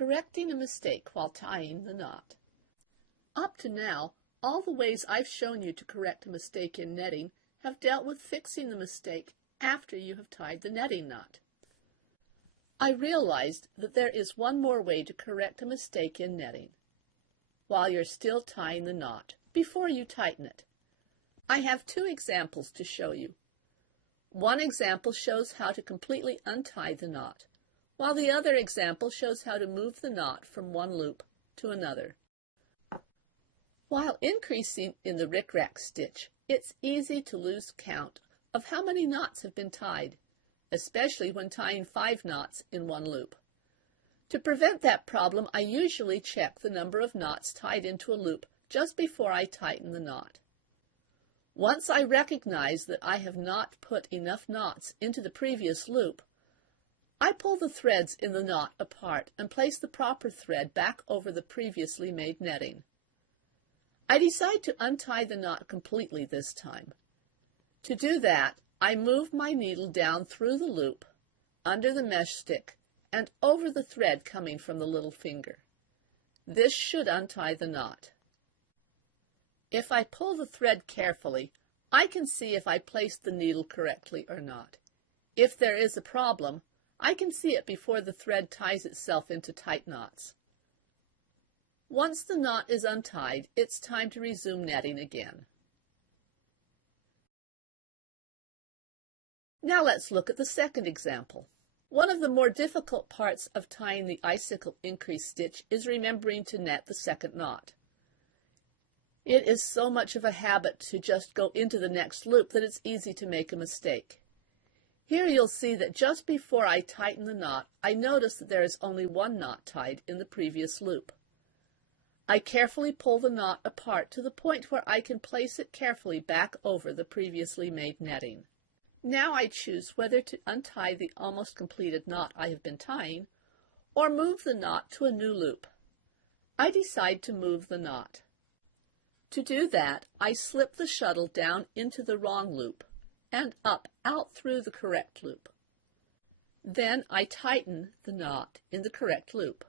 correcting a mistake while tying the knot. Up to now, all the ways I've shown you to correct a mistake in netting have dealt with fixing the mistake after you have tied the netting knot. I realized that there is one more way to correct a mistake in netting while you're still tying the knot before you tighten it. I have two examples to show you. One example shows how to completely untie the knot, while the other example shows how to move the knot from one loop to another. While increasing in the rickrack stitch, it's easy to lose count of how many knots have been tied, especially when tying 5 knots in one loop. To prevent that problem, I usually check the number of knots tied into a loop just before I tighten the knot. Once I recognize that I have not put enough knots into the previous loop, I pull the threads in the knot apart and place the proper thread back over the previously made netting. I decide to untie the knot completely this time. To do that, I move my needle down through the loop, under the mesh stick, and over the thread coming from the little finger. This should untie the knot. If I pull the thread carefully, I can see if I placed the needle correctly or not. If there is a problem, I can see it before the thread ties itself into tight knots. Once the knot is untied, it's time to resume netting again. Now let's look at the second example. One of the more difficult parts of tying the icicle increase stitch is remembering to net the second knot. It is so much of a habit to just go into the next loop that it's easy to make a mistake. Here you'll see that just before I tighten the knot, I notice that there is only one knot tied in the previous loop. I carefully pull the knot apart to the point where I can place it carefully back over the previously made netting. Now I choose whether to untie the almost completed knot I have been tying or move the knot to a new loop. I decide to move the knot. To do that, I slip the shuttle down into the wrong loop and up out through the correct loop. Then I tighten the knot in the correct loop.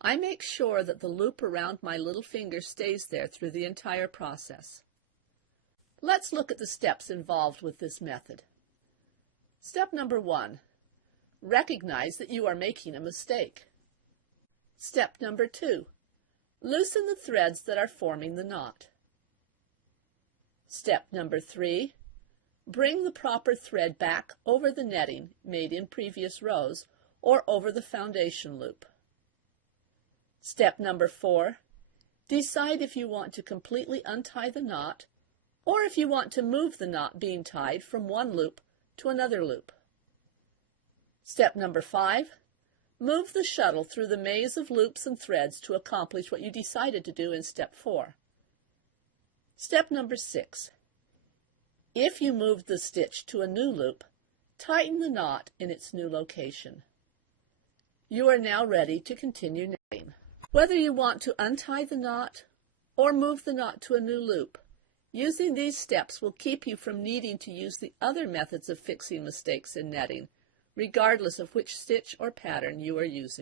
I make sure that the loop around my little finger stays there through the entire process. Let's look at the steps involved with this method. Step number 1. Recognize that you are making a mistake. Step number 2. Loosen the threads that are forming the knot. Step number 3. Bring the proper thread back over the netting made in previous rows or over the foundation loop. Step number 4. Decide if you want to completely untie the knot or if you want to move the knot being tied from one loop to another loop. Step number 5. Move the shuttle through the maze of loops and threads to accomplish what you decided to do in step 4. Step number 6. If you moved the stitch to a new loop, tighten the knot in its new location. You are now ready to continue netting. Whether you want to untie the knot or move the knot to a new loop, using these steps will keep you from needing to use the other methods of fixing mistakes in netting, regardless of which stitch or pattern you are using.